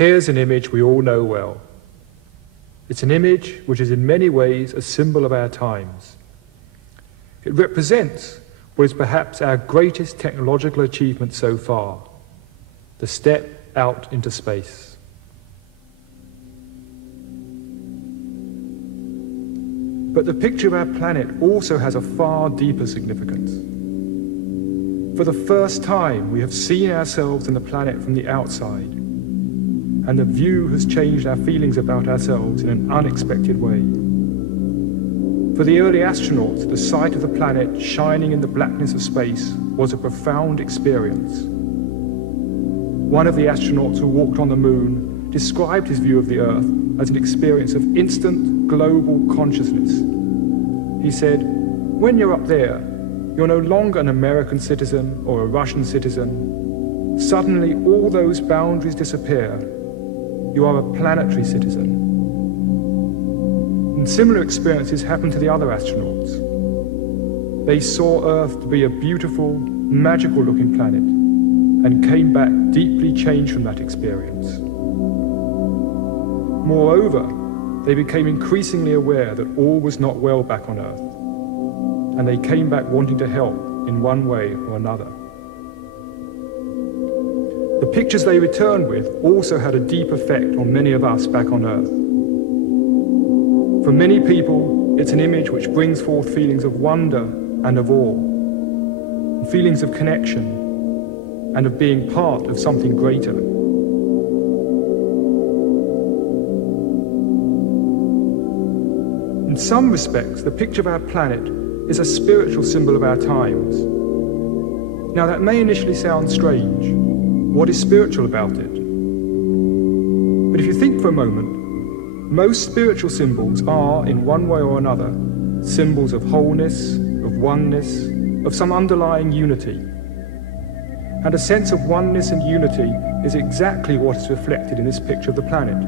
Here's an image we all know well. It's an image which is in many ways a symbol of our times. It represents what is perhaps our greatest technological achievement so far, the step out into space. But the picture of our planet also has a far deeper significance. For the first time, we have seen ourselves and the planet from the outside, and the view has changed our feelings about ourselves in an unexpected way. For the early astronauts, the sight of the planet shining in the blackness of space was a profound experience. One of the astronauts who walked on the moon described his view of the Earth as an experience of instant global consciousness. He said, "When you're up there, you're no longer an American citizen or a Russian citizen. Suddenly all those boundaries disappear. You are a planetary citizen." And similar experiences happened to the other astronauts. They saw Earth to be a beautiful, magical-looking planet and came back deeply changed from that experience. Moreover, they became increasingly aware that all was not well back on Earth, and they came back wanting to help in one way or another. The pictures they returned with also had a deep effect on many of us back on Earth. For many people, it's an image which brings forth feelings of wonder and of awe, feelings of connection and of being part of something greater. In some respects, the picture of our planet is a spiritual symbol of our times. Now, that may initially sound strange. What is spiritual about it? But if you think for a moment, most spiritual symbols are, in one way or another, symbols of wholeness, of oneness, of some underlying unity. And a sense of oneness and unity is exactly what is reflected in this picture of the planet.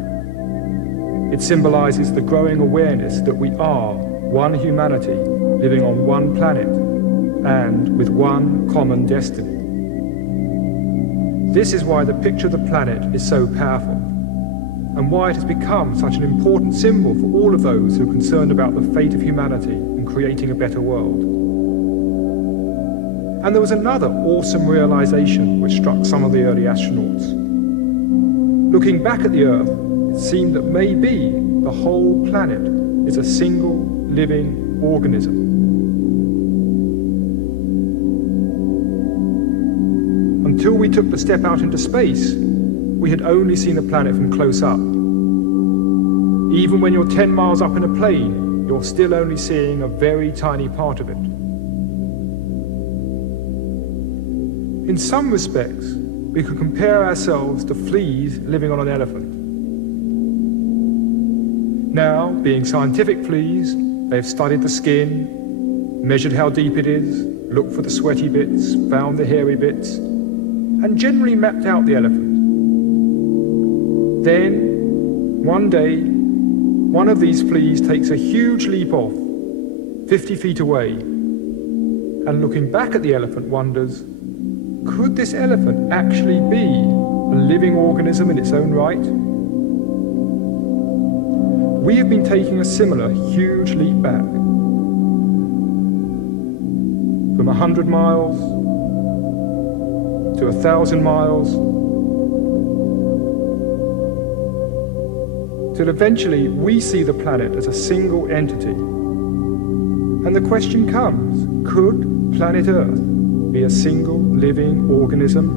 It symbolizes the growing awareness that we are one humanity living on one planet and with one common destiny. This is why the picture of the planet is so powerful, and why it has become such an important symbol for all of those who are concerned about the fate of humanity and creating a better world. And there was another awesome realization which struck some of the early astronauts. Looking back at the Earth, it seemed that maybe the whole planet is a single living organism. Until we took the step out into space, we had only seen the planet from close up. Even when you're 10 miles up in a plane, you're still only seeing a very tiny part of it. In some respects, we could compare ourselves to fleas living on an elephant. Now, being scientific fleas, they've studied the skin, measured how deep it is, looked for the sweaty bits, found the hairy bits, and generally mapped out the elephant. Then, one day, one of these fleas takes a huge leap off, 50 feet away, and looking back at the elephant wonders, could this elephant actually be a living organism in its own right? We have been taking a similar huge leap back. From 100 miles to 1,000 miles, till eventually we see the planet as a single entity. And the question comes, could planet Earth be a single living organism?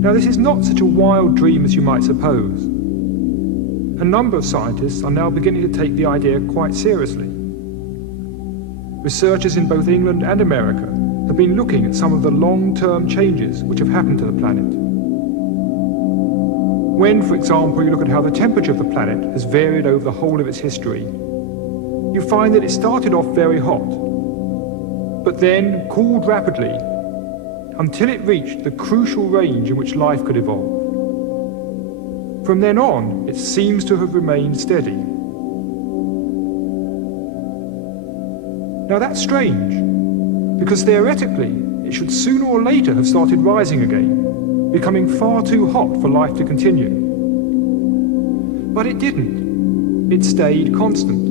Now, this is not such a wild dream as you might suppose. A number of scientists are now beginning to take the idea quite seriously. Researchers in both England and America have been looking at some of the long-term changes which have happened to the planet. When, for example, you look at how the temperature of the planet has varied over the whole of its history, you find that it started off very hot, but then cooled rapidly until it reached the crucial range in which life could evolve. From then on, it seems to have remained steady. Now that's strange, because theoretically, it should sooner or later have started rising again. becoming far too hot for life to continue. But it didn't. It stayed constant.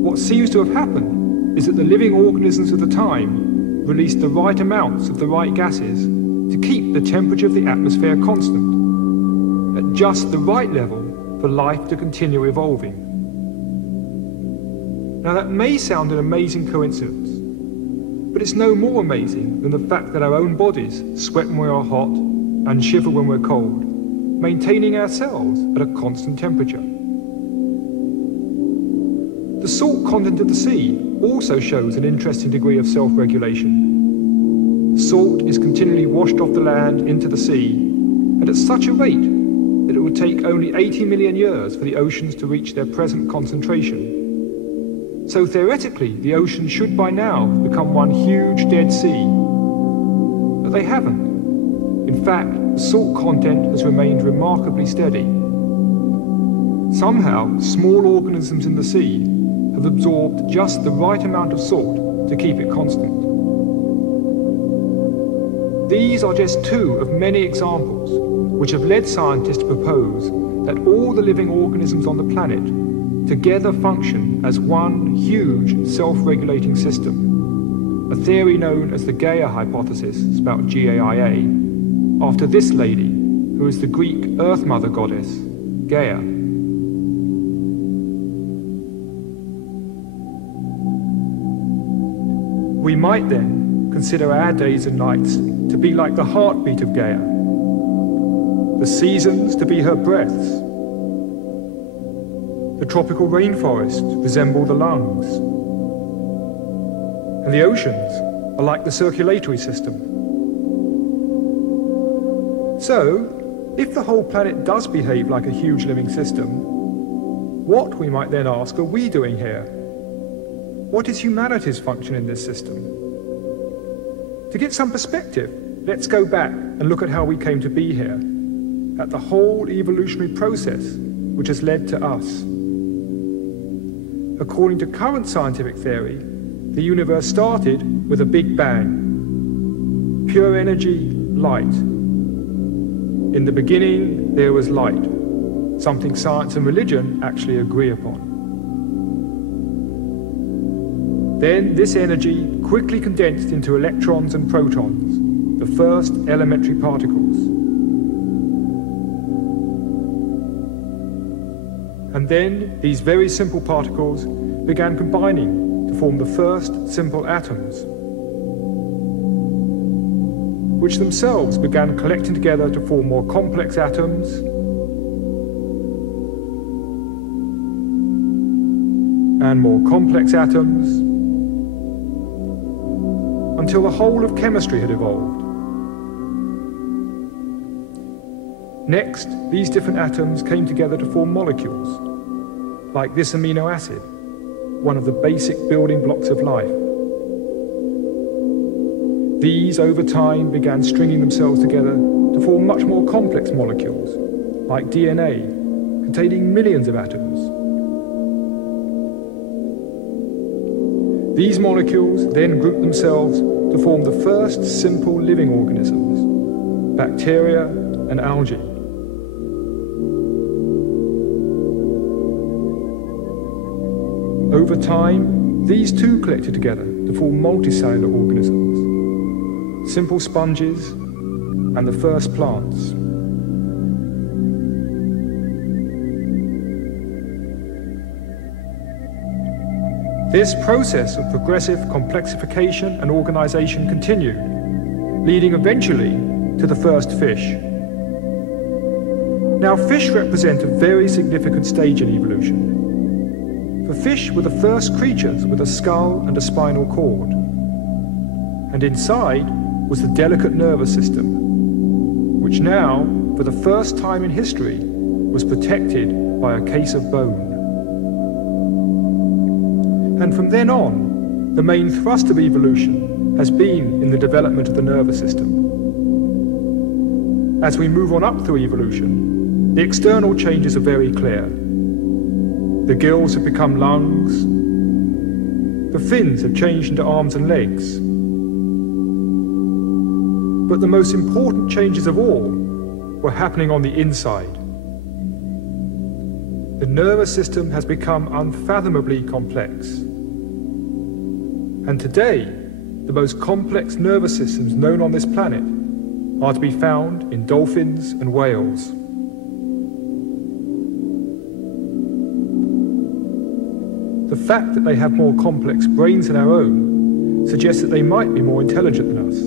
What seems to have happened is that the living organisms of the time released the right amounts of the right gases to keep the temperature of the atmosphere constant, at just the right level for life to continue evolving. Now that may sound an amazing coincidence, but it's no more amazing than the fact that our own bodies sweat when we are hot and shiver when we're cold, maintaining ourselves at a constant temperature. The salt content of the sea also shows an interesting degree of self-regulation. Salt is continually washed off the land into the sea, and at such a rate that it would take only 80 million years for the oceans to reach their present concentration. So theoretically, the oceans should by now become one huge dead sea. But they haven't. In fact, the salt content has remained remarkably steady. Somehow, small organisms in the sea have absorbed just the right amount of salt to keep it constant. These are just two of many examples which have led scientists to propose that all the living organisms on the planet together function as one huge self-regulating system, a theory known as the Gaia hypothesis, spelled G-A-I-A, after this lady, who is the Greek Earth Mother goddess, Gaia. We might then consider our days and nights to be like the heartbeat of Gaia, the seasons to be her breaths. The tropical rainforests resemble the lungs, and the oceans are like the circulatory system. So, if the whole planet does behave like a huge living system, what, we might then ask, are we doing here? What is humanity's function in this system? To get some perspective, let's go back and look at how we came to be here, at the whole evolutionary process which has led to us. According to current scientific theory, the universe started with a big bang. Pure energy, light. In the beginning, there was light, something science and religion actually agree upon. Then this energy quickly condensed into electrons and protons, the first elementary particles. And then these very simple particles began combining to form the first simple atoms, which themselves began collecting together to form more complex atoms, and more complex atoms, until the whole of chemistry had evolved. Next, these different atoms came together to form molecules, like this amino acid, one of the basic building blocks of life. These, over time, began stringing themselves together to form much more complex molecules, like DNA, containing millions of atoms. These molecules then grouped themselves to form the first simple living organisms, bacteria and algae. Over time, these too collected together to form multicellular organisms, simple sponges, and the first plants. This process of progressive complexification and organization continued, leading eventually to the first fish. Now, fish represent a very significant stage in evolution. For fish were the first creatures with a skull and a spinal cord, and inside was the delicate nervous system, which now, for the first time in history, was protected by a case of bone. And from then on, the main thrust of evolution has been in the development of the nervous system. As we move on up through evolution, the external changes are very clear. The gills have become lungs, the fins have changed into arms and legs, But the most important changes of all were happening on the inside. The nervous system has become unfathomably complex. And today, the most complex nervous systems known on this planet are to be found in dolphins and whales. The fact that they have more complex brains than our own suggests that they might be more intelligent than us.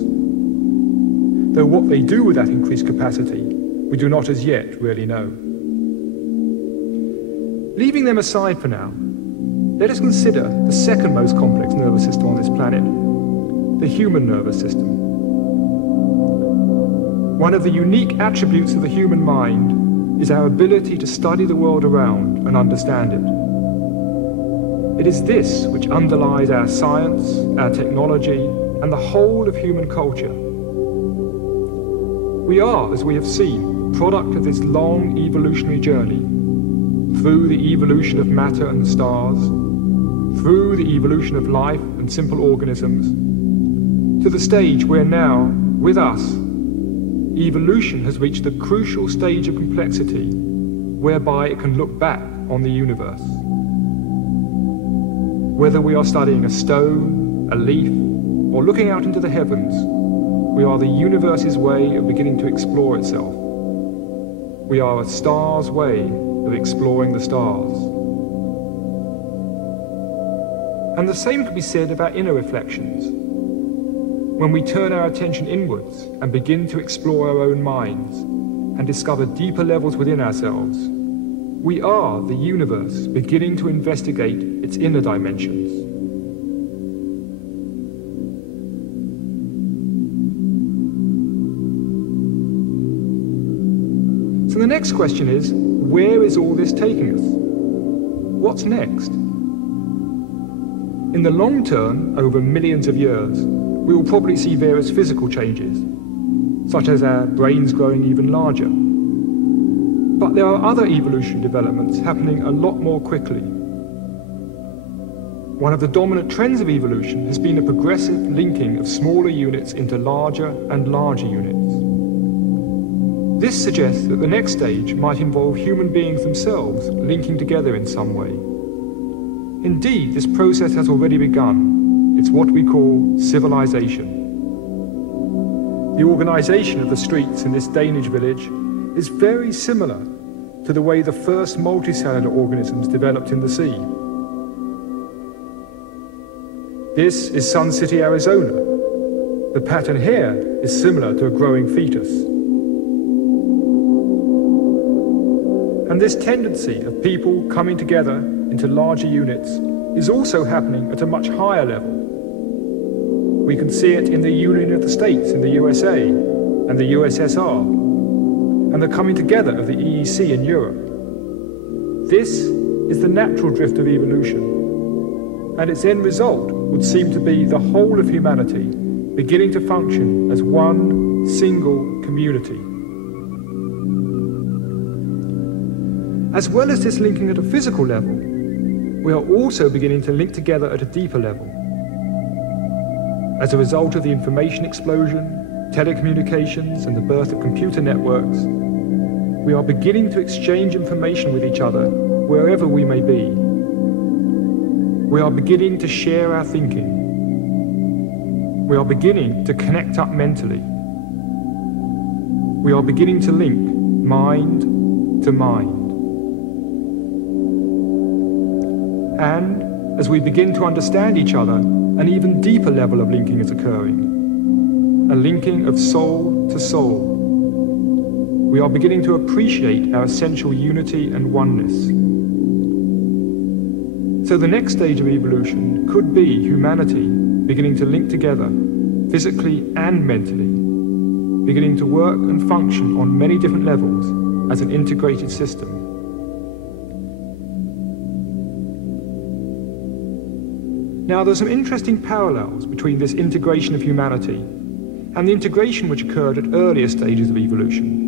Though what they do with that increased capacity, we do not as yet really know. Leaving them aside for now, let us consider the second most complex nervous system on this planet, the human nervous system. One of the unique attributes of the human mind is our ability to study the world around and understand it. It is this which underlies our science, our technology, and the whole of human culture. We are, as we have seen, the product of this long evolutionary journey, through the evolution of matter and stars, through the evolution of life and simple organisms, to the stage where now, with us, evolution has reached the crucial stage of complexity whereby it can look back on the universe. Whether we are studying a stone, a leaf, or looking out into the heavens, we are the universe's way of beginning to explore itself. We are a star's way of exploring the stars. And the same can be said of our inner reflections. When we turn our attention inwards and begin to explore our own minds and discover deeper levels within ourselves, we are the universe beginning to investigate its inner dimensions. So the next question is, where is all this taking us? What's next? In the long term, over millions of years, we will probably see various physical changes, such as our brains growing even larger. But there are other evolutionary developments happening a lot more quickly. One of the dominant trends of evolution has been a progressive linking of smaller units into larger and larger units. This suggests that the next stage might involve human beings themselves linking together in some way. Indeed, this process has already begun. It's what we call civilization. The organization of the streets in this Danish village is very similar to the way the first multicellular organisms developed in the sea. This is Sun City, Arizona. The pattern here is similar to a growing fetus. And this tendency of people coming together into larger units is also happening at a much higher level. We can see it in the Union of the States in the USA and the USSR, and the coming together of the EEC in Europe. This is the natural drift of evolution, and its end result would seem to be the whole of humanity beginning to function as one single community. As well as this linking at a physical level, we are also beginning to link together at a deeper level. As a result of the information explosion, telecommunications, and the birth of computer networks, we are beginning to exchange information with each other wherever we may be. We are beginning to share our thinking. We are beginning to connect up mentally. We are beginning to link mind to mind. And as we begin to understand each other, an even deeper level of linking is occurring. A linking of soul to soul. We are beginning to appreciate our essential unity and oneness. So the next stage of evolution could be humanity beginning to link together, physically and mentally, beginning to work and function on many different levels as an integrated system. Now, there are some interesting parallels between this integration of humanity and the integration which occurred at earlier stages of evolution.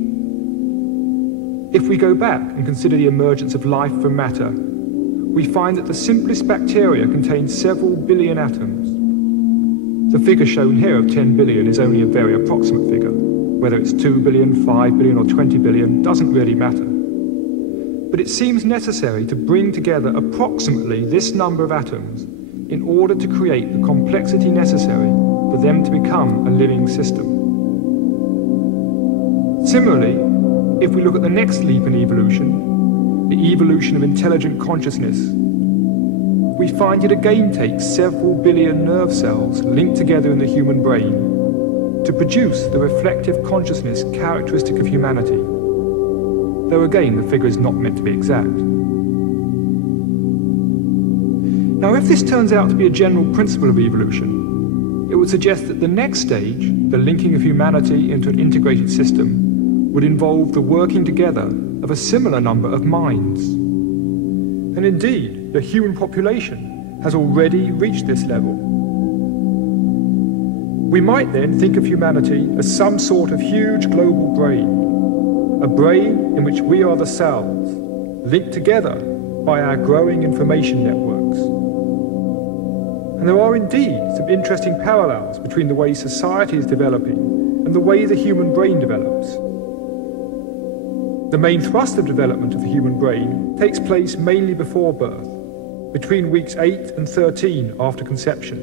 If we go back and consider the emergence of life from matter, we find that the simplest bacteria contain several billion atoms. The figure shown here of 10 billion is only a very approximate figure. Whether it's 2 billion, 5 billion or 20 billion doesn't really matter. But it seems necessary to bring together approximately this number of atoms in order to create the complexity necessary for them to become a living system. Similarly, if we look at the next leap in evolution, the evolution of intelligent consciousness, we find it again takes several billion nerve cells linked together in the human brain to produce the reflective consciousness characteristic of humanity, though again the figure is not meant to be exact. Now, if this turns out to be a general principle of evolution, it would suggest that the next stage, the linking of humanity into an integrated system, would involve the working together of a similar number of minds. And indeed, the human population has already reached this level. We might then think of humanity as some sort of huge global brain, a brain in which we are the cells, linked together by our growing information networks. And there are indeed some interesting parallels between the way society is developing and the way the human brain develops. The main thrust of development of the human brain takes place mainly before birth, between weeks 8 and 13 after conception.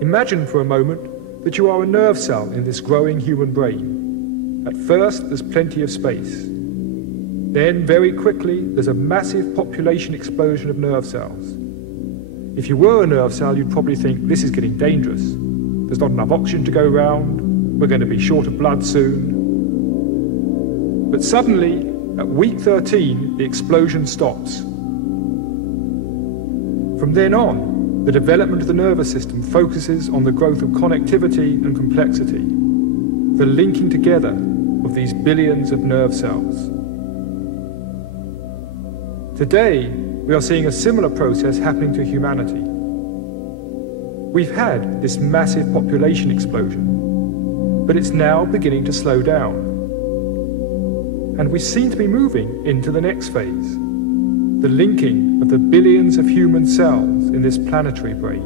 Imagine for a moment that you are a nerve cell in this growing human brain. At first, there's plenty of space. Then, very quickly, there's a massive population explosion of nerve cells. If you were a nerve cell, you'd probably think, this is getting dangerous. There's not enough oxygen to go round. We're going to be short of blood soon. But suddenly, at week 13, the explosion stops. From then on, the development of the nervous system focuses on the growth of connectivity and complexity, the linking together of these billions of nerve cells. Today, we are seeing a similar process happening to humanity. We've had this massive population explosion, but it's now beginning to slow down. And we seem to be moving into the next phase, the linking of the billions of human cells in this planetary brain.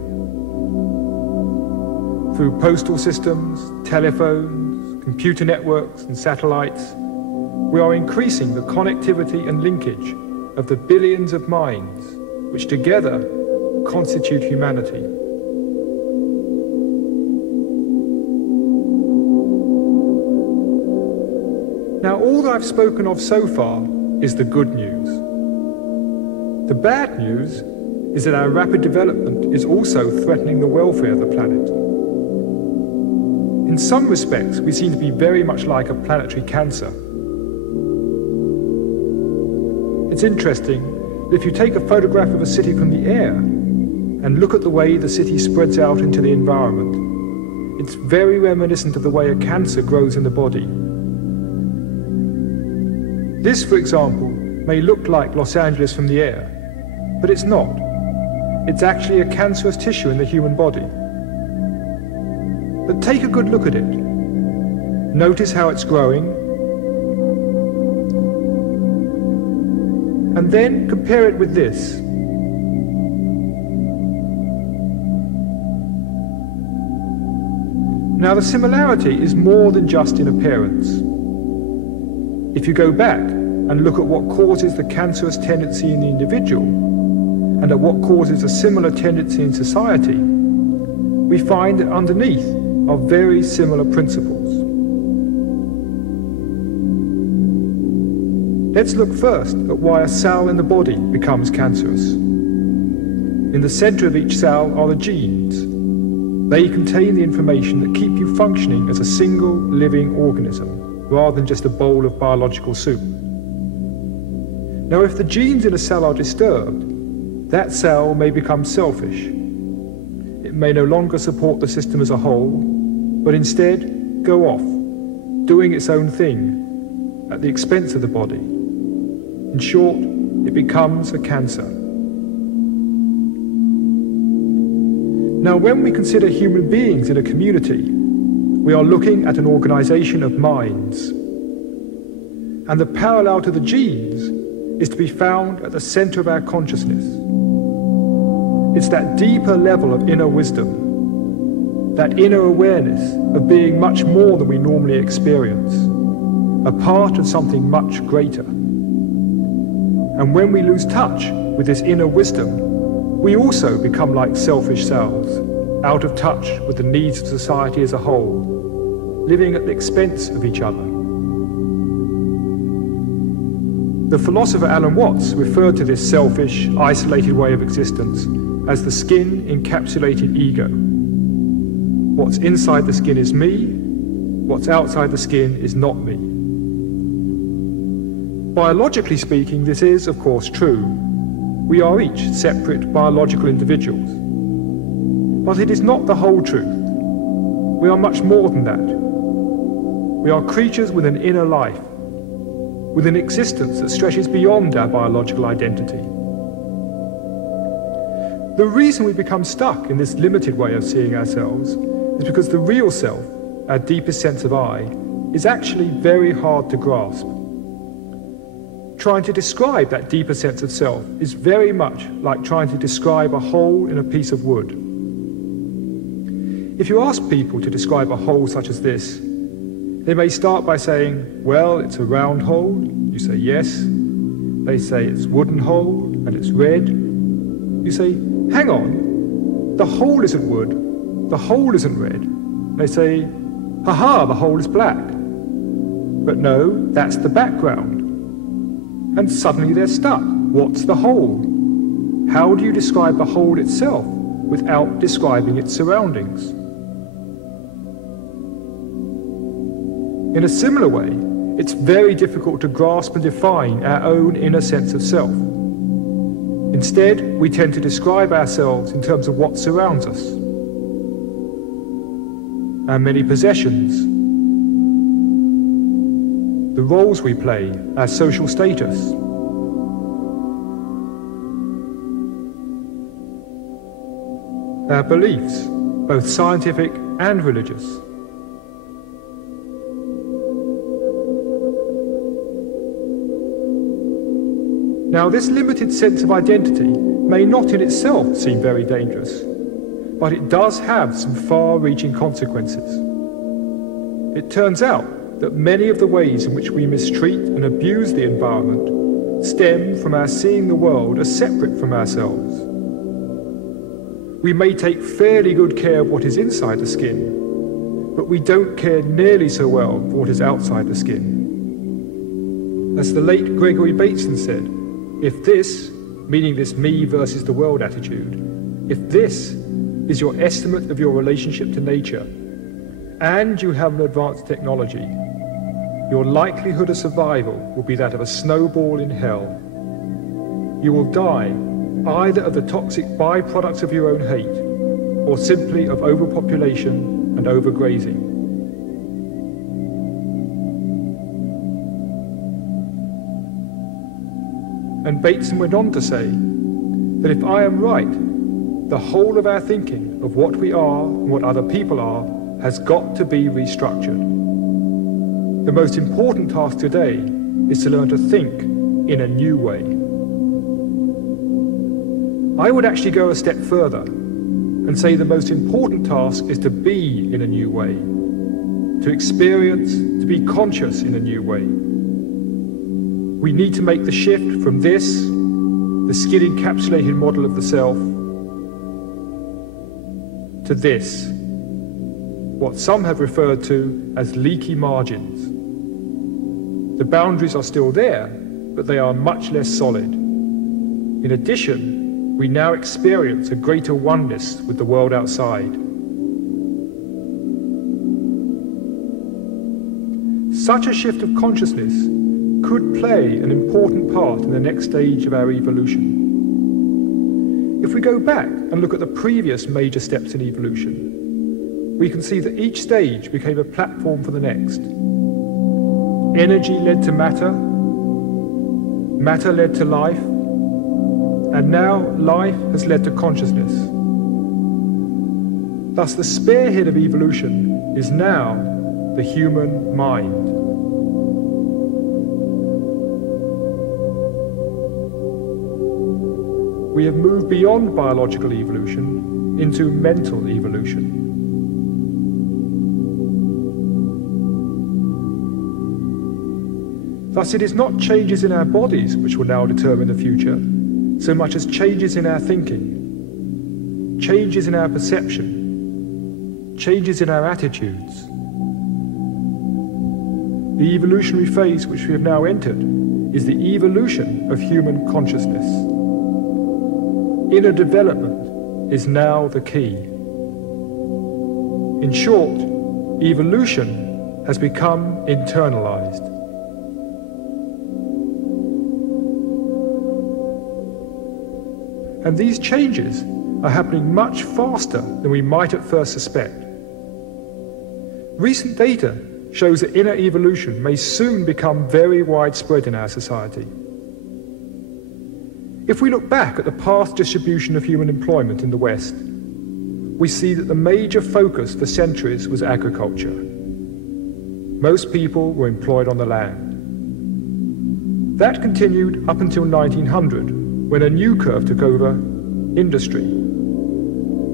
Through postal systems, telephones, computer networks and satellites, we are increasing the connectivity and linkage of the billions of minds which together constitute humanity. Now, all that I've spoken of so far is the good news. The bad news is that our rapid development is also threatening the welfare of the planet. In some respects, we seem to be very much like a planetary cancer. It's interesting that if you take a photograph of a city from the air and look at the way the city spreads out into the environment, it's very reminiscent of the way a cancer grows in the body. This, for example, may look like Los Angeles from the air, but it's not. It's actually a cancerous tissue in the human body. But take a good look at it. Notice how it's growing, and then compare it with this. Now, the similarity is more than just in appearance. If you go back and look at what causes the cancerous tendency in the individual, and at what causes a similar tendency in society, we find that underneath are very similar principles. Let's look first at why a cell in the body becomes cancerous. In the center of each cell are the genes. They contain the information that keep you functioning as a single living organism, rather than just a bowl of biological soup. Now, if the genes in a cell are disturbed, that cell may become selfish. It may no longer support the system as a whole, but instead go off, doing its own thing, at the expense of the body. In short, it becomes a cancer. Now, when we consider human beings in a community, we are looking at an organization of minds. And the parallel to the genes is to be found at the center of our consciousness. It's that deeper level of inner wisdom, that inner awareness of being much more than we normally experience, a part of something much greater. And when we lose touch with this inner wisdom, we also become like selfish selves, out of touch with the needs of society as a whole, living at the expense of each other. The philosopher Alan Watts referred to this selfish, isolated way of existence as the skin-encapsulated ego. What's inside the skin is me, what's outside the skin is not me. Biologically speaking, this is, of course, true. We are each separate biological individuals. But it is not the whole truth. We are much more than that. We are creatures with an inner life, with an existence that stretches beyond our biological identity. The reason we become stuck in this limited way of seeing ourselves is because the real self, our deepest sense of I, is actually very hard to grasp. Trying to describe that deeper sense of self is very much like trying to describe a hole in a piece of wood. If you ask people to describe a hole such as this, they may start by saying, well, it's a round hole. You say yes. They say it's a wooden hole and it's red. You say, hang on, the hole isn't wood, the hole isn't red. They say, haha, the hole is black. But no, that's the background. And suddenly they're stuck. What's the hole? How do you describe the hole itself without describing its surroundings? In a similar way, it's very difficult to grasp and define our own inner sense of self. Instead, we tend to describe ourselves in terms of what surrounds us. Our many possessions, the roles we play, our social status. Our beliefs, both scientific and religious. Now, this limited sense of identity may not in itself seem very dangerous, but it does have some far-reaching consequences. It turns out that many of the ways in which we mistreat and abuse the environment stem from our seeing the world as separate from ourselves. We may take fairly good care of what is inside the skin, but we don't care nearly so well for what is outside the skin. As the late Gregory Bateson said, if this, meaning this me versus the world attitude, if this is your estimate of your relationship to nature, and you have an advanced technology, your likelihood of survival will be that of a snowball in hell. You will die either of the toxic byproducts of your own hate, or simply of overpopulation and overgrazing. And Bateson went on to say that if I am right, the whole of our thinking of what we are and what other people are has got to be restructured. The most important task today is to learn to think in a new way. I would actually go a step further and say the most important task is to be in a new way, to experience, to be conscious in a new way. We need to make the shift from this, the skin-encapsulated model of the self, to this, what some have referred to as leaky margins. The boundaries are still there, but they are much less solid. In addition, we now experience a greater oneness with the world outside. Such a shift of consciousness could play an important part in the next stage of our evolution. If we go back and look at the previous major steps in evolution, we can see that each stage became a platform for the next. Energy led to matter, matter led to life, and now life has led to consciousness. Thus, the spearhead of evolution is now the human mind. We have moved beyond biological evolution into mental evolution. Thus, it is not changes in our bodies which will now determine the future, so much as changes in our thinking, changes in our perception, changes in our attitudes. The evolutionary phase which we have now entered is the evolution of human consciousness. Inner development is now the key. In short, evolution has become internalized. And these changes are happening much faster than we might at first suspect. Recent data shows that inner evolution may soon become very widespread in our society. If we look back at the past distribution of human employment in the West, we see that the major focus for centuries was agriculture. Most people were employed on the land. That continued up until 1900, when a new curve took over: industry.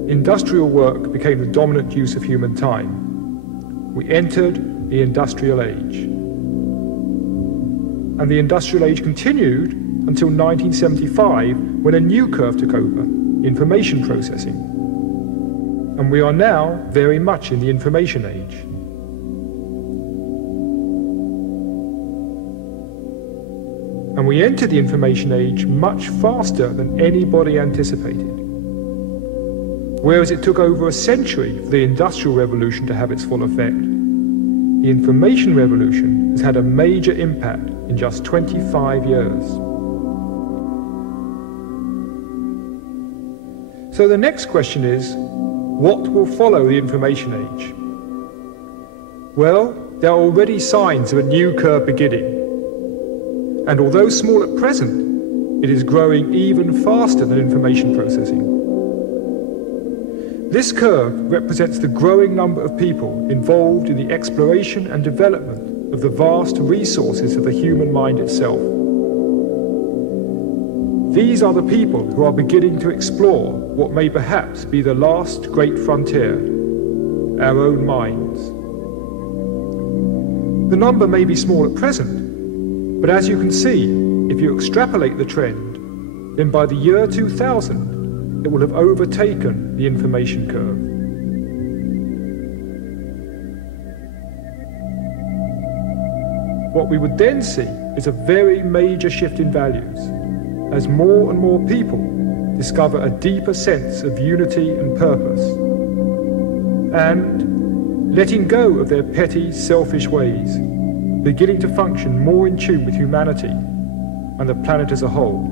Industrial work became the dominant use of human time. We entered the industrial age. And the industrial age continued until 1975, when a new curve took over: information processing. And we are now very much in the information age. And we enter the information age much faster than anybody anticipated. Whereas it took over a century for the Industrial Revolution to have its full effect, the information revolution has had a major impact in just 25 years. So the next question is, what will follow the information age? Well, there are already signs of a new curve beginning. And although small at present, it is growing even faster than information processing. This curve represents the growing number of people involved in the exploration and development of the vast resources of the human mind itself. These are the people who are beginning to explore what may perhaps be the last great frontier: our own minds. The number may be small at present, but as you can see, if you extrapolate the trend, then by the year 2000, it will have overtaken the information curve. What we would then see is a very major shift in values, as more and more people discover a deeper sense of unity and purpose, and, letting go of their petty, selfish ways, beginning to function more in tune with humanity and the planet as a whole.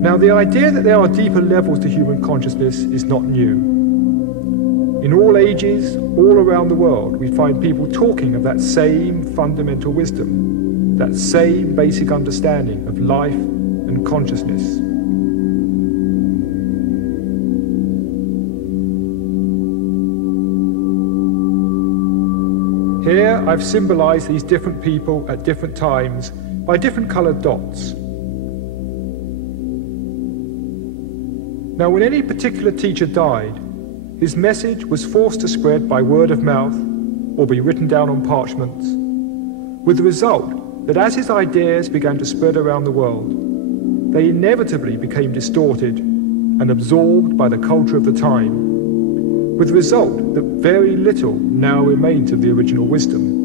Now, the idea that there are deeper levels to human consciousness is not new. In all ages, all around the world, we find people talking of that same fundamental wisdom, that same basic understanding of life and consciousness. Here I've symbolized these different people at different times by different colored dots. Now, when any particular teacher died, his message was forced to spread by word of mouth or be written down on parchments, with the result that as his ideas began to spread around the world, they inevitably became distorted and absorbed by the culture of the time, with the result that very little now remains of the original wisdom.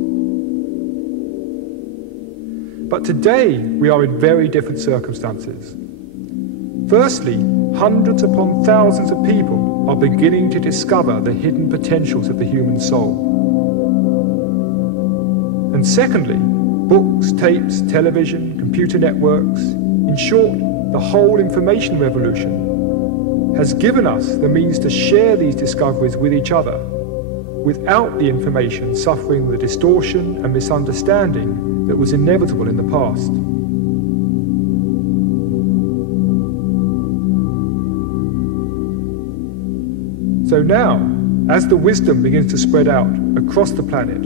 But today we are in very different circumstances. Firstly, hundreds upon thousands of people are beginning to discover the hidden potentials of the human soul. And secondly, books, tapes, television, computer networks, in short, the whole information revolution, has given us the means to share these discoveries with each other, without the information suffering the distortion and misunderstanding that was inevitable in the past. So now, as the wisdom begins to spread out across the planet,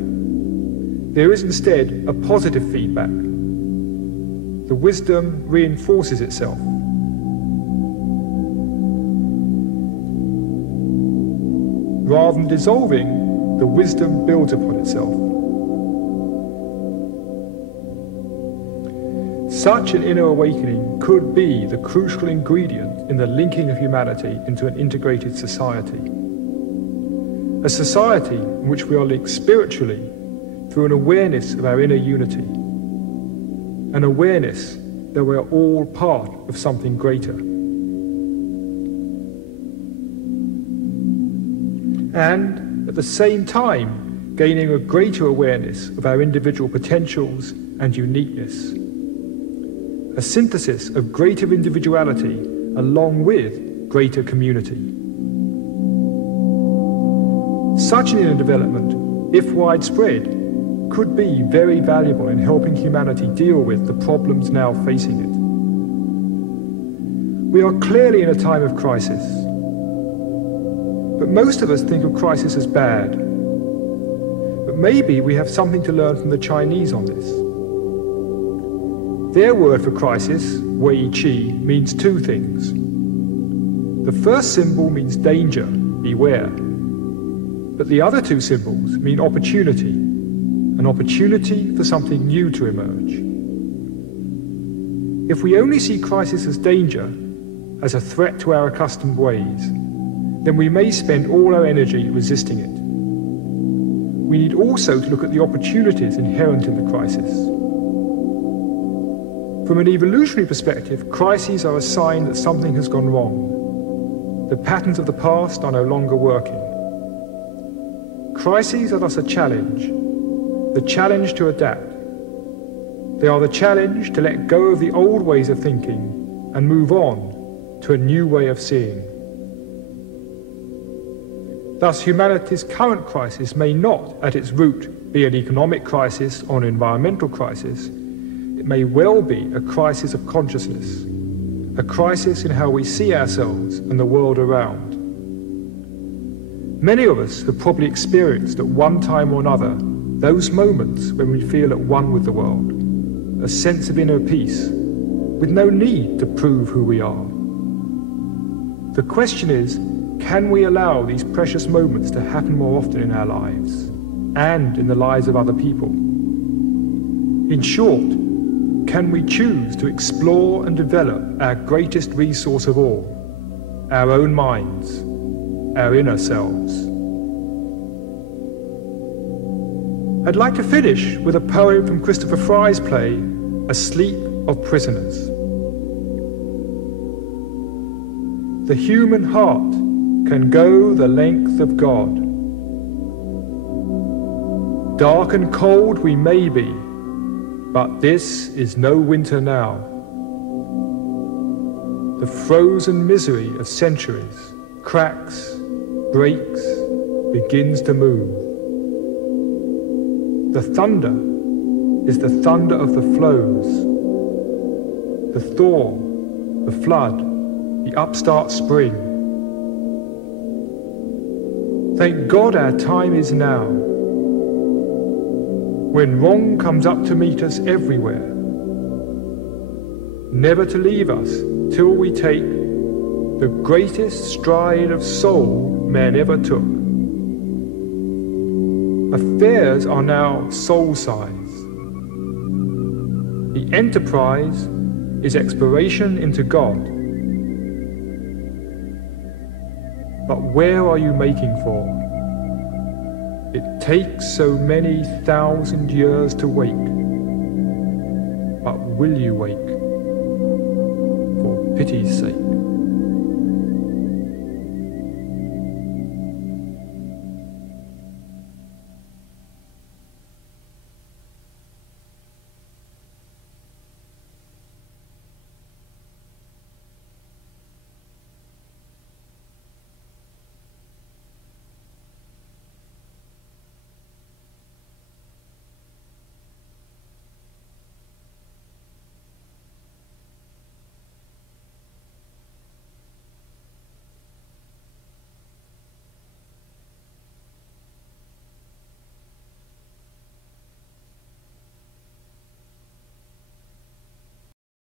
there is instead a positive feedback. The wisdom reinforces itself. rather than dissolving, the wisdom builds upon itself. Such an inner awakening could be the crucial ingredient in the linking of humanity into an integrated society. A society in which we are linked spiritually through an awareness of our inner unity, an awareness that we are all part of something greater. And at the same time, gaining a greater awareness of our individual potentials and uniqueness. A synthesis of greater individuality along with greater community. Such an inner development, if widespread, could be very valuable in helping humanity deal with the problems now facing it. We are clearly in a time of crisis, but most of us think of crisis as bad. But maybe we have something to learn from the Chinese on this. Their word for crisis, Wei Qi, means two things. The first symbol means danger, beware. But the other two symbols mean opportunity, an opportunity for something new to emerge. If we only see crisis as danger, as a threat to our accustomed ways, then we may spend all our energy resisting it. We need also to look at the opportunities inherent in the crisis. From an evolutionary perspective, crises are a sign that something has gone wrong. The patterns of the past are no longer working. Crises are thus a challenge, the challenge to adapt. They are the challenge to let go of the old ways of thinking and move on to a new way of seeing. Thus, humanity's current crisis may not, at its root, be an economic crisis or an environmental crisis. It may well be a crisis of consciousness, a crisis in how we see ourselves and the world around. Many of us have probably experienced at one time or another those moments when we feel at one with the world, a sense of inner peace, with no need to prove who we are. The question is, can we allow these precious moments to happen more often in our lives and in the lives of other people? In short, can we choose to explore and develop our greatest resource of all, our own minds, our inner selves? I'd like to finish with a poem from Christopher Fry's play, Asleep of Prisoners. The human heart can go the length of God. Dark and cold we may be, but this is no winter now. The frozen misery of centuries cracks, breaks, begins to move. The thunder is the thunder of the flows, the thaw, the flood, the upstart spring. Thank God our time is now, when wrong comes up to meet us everywhere, never to leave us till we take the greatest stride of soul man ever took. Affairs are now soul-size. The enterprise is exploration into God. But where are you making for? It takes so many thousand years to wake. But will you wake? For pity's sake.